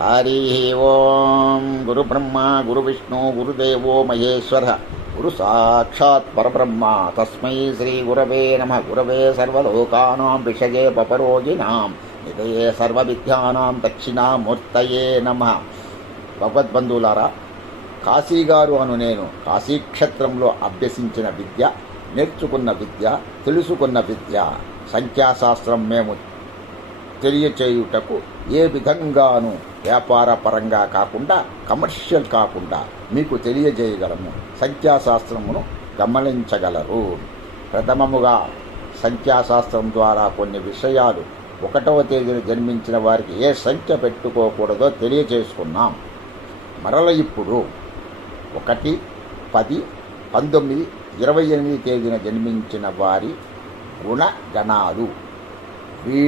హరి ఓం గురు బ్రహ్మ గురు విష్ణు గురుదేవో మహేశ్వర గురు సాక్షాత్ పరబ్రహ్మ తస్మై శ్రీ గురవే నమ గురవే సర్వలోకానాం విషయే పపరోజినాం నిదయే సర్వవిద్యానాం దక్షిణామూర్తయే నమ భగవద్బంధువులారా కాశీగారు అను నేను కాశీక్షేత్రంలో అభ్యసించిన విద్య నేర్చుకున్న విద్య తెలుసుకున్న విద్య సంఖ్యాశాస్త్రం మేము తెలియచేయుటకు ఏ విధంగానూ వ్యాపార పరంగా కాకుండా కమర్షియల్ కాకుండా మీకు తెలియజేయగలము. సంఖ్యాశాస్త్రమును గమనించగలరు. ప్రథమముగా సంఖ్యాశాస్త్రం ద్వారా కొన్ని విషయాలు ఒకటవ తేదీన జన్మించిన వారికి ఏ సంఖ్య పెట్టుకోకూడదో తెలియజేసుకున్నాం మరల ఇప్పుడు ఒకటి పది పంతొమ్మిది ఇరవై ఎనిమిది తేదీన జన్మించిన వారి గుణగణాలు వీ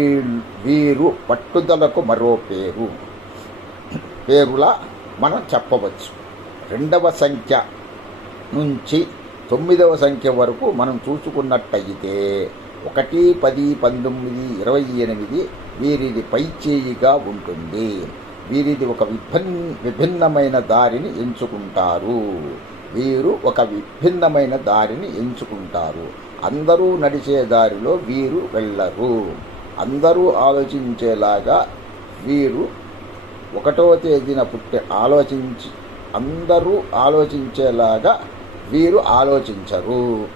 వీరు పట్టుదలకు మరో పేరు. పేరులా మనం చెప్పవచ్చు. రెండవ సంఖ్య నుంచి తొమ్మిదవ సంఖ్య వరకు మనం చూసుకున్నట్టయితే ఒకటి పది పంతొమ్మిది ఇరవై ఎనిమిది వీరిది పైచేయిగా ఉంటుంది. వీరిది ఒక విభిన్ విభిన్నమైన దారిని ఎంచుకుంటారు. వీరు ఒక విభిన్నమైన దారిని ఎంచుకుంటారు. అందరూ నడిచే దారిలో వీరు వెళ్ళరు. అందరూ ఆలోచించేలాగా వీరు ఒకటవ తేదీన పుట్టి ఆలోచించి అందరూ ఆలోచించేలాగా వీరు ఆలోచించరు.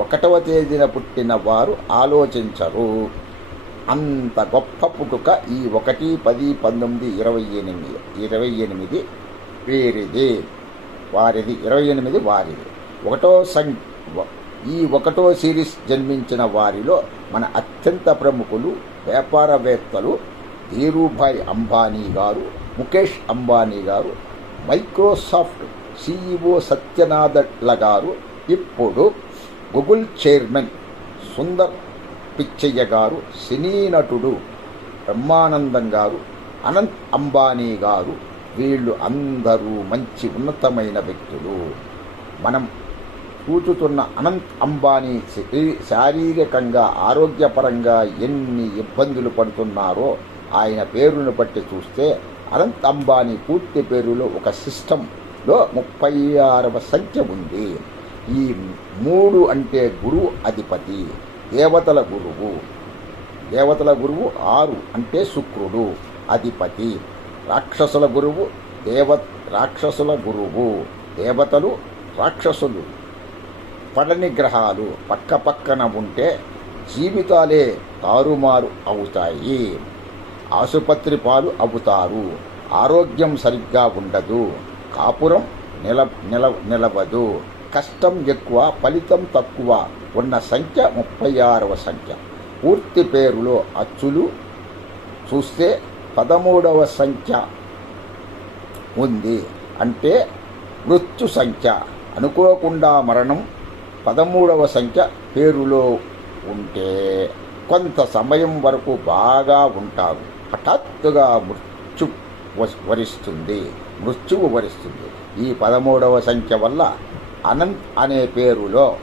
ఒకటవ తేదీన పుట్టిన వారు ఆలోచించరు. అంత గొప్ప పుట్టుక ఈ ఒకటి పది పంతొమ్మిది ఇరవై ఎనిమిది ఇరవై ఎనిమిది వీరిది. వారిది ఇరవై ఎనిమిది వారిది. ఒకటో సం ఈ ఒకటో సిరీస్ జన్మించిన వారిలో మన అత్యంత ప్రముఖులు వ్యాపారవేత్తలు ధీరుభాయ్ అంబానీ గారు ముఖేష్ అంబానీ గారు మైక్రోసాఫ్ట్ సిఇఓ సత్యనాథళ్ళ గారు ఇప్పుడు గూగుల్ చైర్మన్ సుందర్ పిచ్చయ్య గారు సినీ నటుడు బ్రహ్మానందం గారు అనంత్ అంబానీ గారు వీళ్ళు అందరూ మంచి ఉన్నతమైన వ్యక్తులు. మనం కూచుతున్న అనంత్ అంబానీ శారీరకంగా ఆరోగ్యపరంగా ఎన్ని ఇబ్బందులు పడుతున్నారో ఆయన పేరును బట్టి చూస్తే అనంత్ అంబానీ పూర్తి పేరులో ఒక సిస్టంలో ముప్పై ఆరవ సంఖ్య ఉంది. ఈ మూడు అంటే గురువు అధిపతి దేవతల గురువు. దేవతల గురువు ఆరు అంటే శుక్రుడు అధిపతి. రాక్షసుల గురువు దేవ రాక్షసుల గురువు. దేవతలు రాక్షసులు. పడని గ్రహాలు పక్క పక్కన ఉంటే జీవితాలే తారుమారు అవుతాయి. ఆసుపత్రి పాలు అవుతారు ఆరోగ్యం సరిగ్గా ఉండదు. కాపురం నిల నిల నిలవదు. కష్టం ఎక్కువ ఫలితం తక్కువ ఉన్న సంఖ్య ముప్పై ఆరవ సంఖ్య. పూర్తి పేరులో అచ్చులు చూస్తే పదమూడవ సంఖ్య ఉంది. అంటే మృత్యు సంఖ్య. అనుకోకుండా మరణం పదమూడవ సంఖ్య పేరులో ఉంటే కొంత సమయం వరకు బాగా ఉంటారు. హఠాత్తుగా మృత్యు వరిస్తుంది. మృత్యువు వరిస్తుంది. ఈ పదమూడవ సంఖ్య వల్ల అనంత్ అనే పేరులో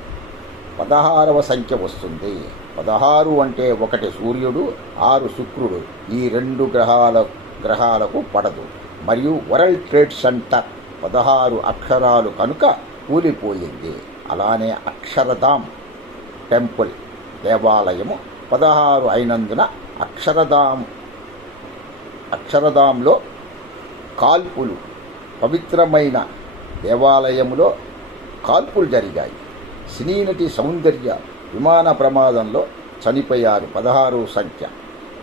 పదహారవ సంఖ్య వస్తుంది. పదహారు అంటే ఒకటి సూర్యుడు ఆరు శుక్రుడు. ఈ రెండు గ్రహాల గ్రహాలకు పడదు. మరియు వరల్డ్ ట్రేడ్ సెంటర్ పదహారు అక్షరాలు కనుక కూలిపోయింది. అలానే అక్షరధామ్ టెంపుల్ దేవాలయము పదహారు అయినందున అక్షరధామ్ అక్షరధాంలో కాల్పులు పవిత్రమైన దేవాలయములో కాల్పులు జరిగాయి. సినీ నటి సౌందర్య విమాన ప్రమాదంలో చనిపోయారు పదహారు సంఖ్య.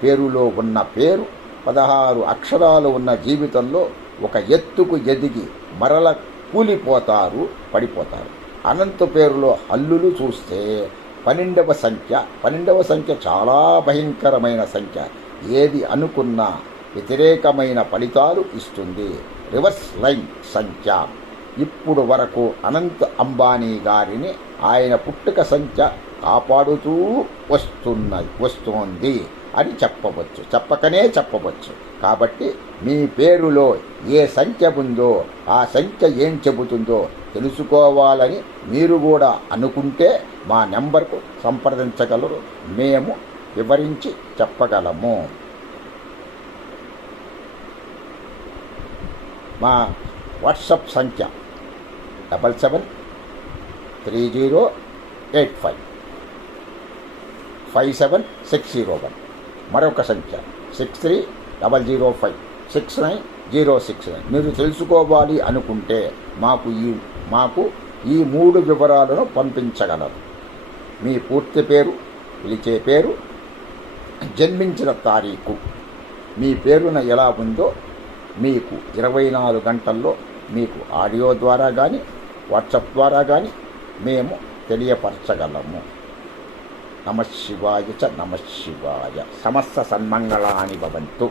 పేరులో ఉన్న పేరు పదహారు అక్షరాలు ఉన్న జీవితంలో ఒక ఎత్తుకు ఎదిగి మరల కూలిపోతారు పడిపోతారు. అనంత పేరులో హల్లులు చూస్తే పన్నెండవ సంఖ్య పన్నెండవ సంఖ్య చాలా భయంకరమైన సంఖ్య. ఏది అనుకున్నా వ్యతిరేకమైన ఫలితాలు ఇస్తుంది. రివర్స్ లైన్ సంఖ్య. ఇప్పుడు వరకు అనంత్ అంబానీ గారిని ఆయన పుట్టుక సంఖ్య కాపాడుతూ వస్తున్నది వస్తోంది అని చెప్పవచ్చు. చెప్పకనే చెప్పవచ్చు. కాబట్టి మీ పేరులో ఏ సంఖ్య ఉందో ఆ సంఖ్య ఏం చెబుతుందో తెలుసుకోవాలని మీరు కూడా అనుకుంటే మా నెంబర్కు సంప్రదించగలరు. మేము వివరించి చెప్పగలము. మా వాట్సప్ సంఖ్య double seven three zero eight five. Five seven six zero one. మరొక సంఖ్య six three double zero five. Six nine zero six nine. మీరు తెలుసుకోవాలి అనుకుంటే మాకు ఈ మాకు ఈ మూడు వివరాలను పంపించగలరు. మీ పూర్తి పేరు పిలిచే పేరు జన్మించిన తారీఖు మీ పేరున ఎలా ఉందో మీకు ఇరవై నాలుగు గంటల్లో మీకు ఆడియో ద్వారా కానీ వాట్సాప్ ద్వారా కానీ మేము తెలియపరచగలము. నమశివాయ చ నమశివాయ సమస్త సన్మంగళాని భవంతు.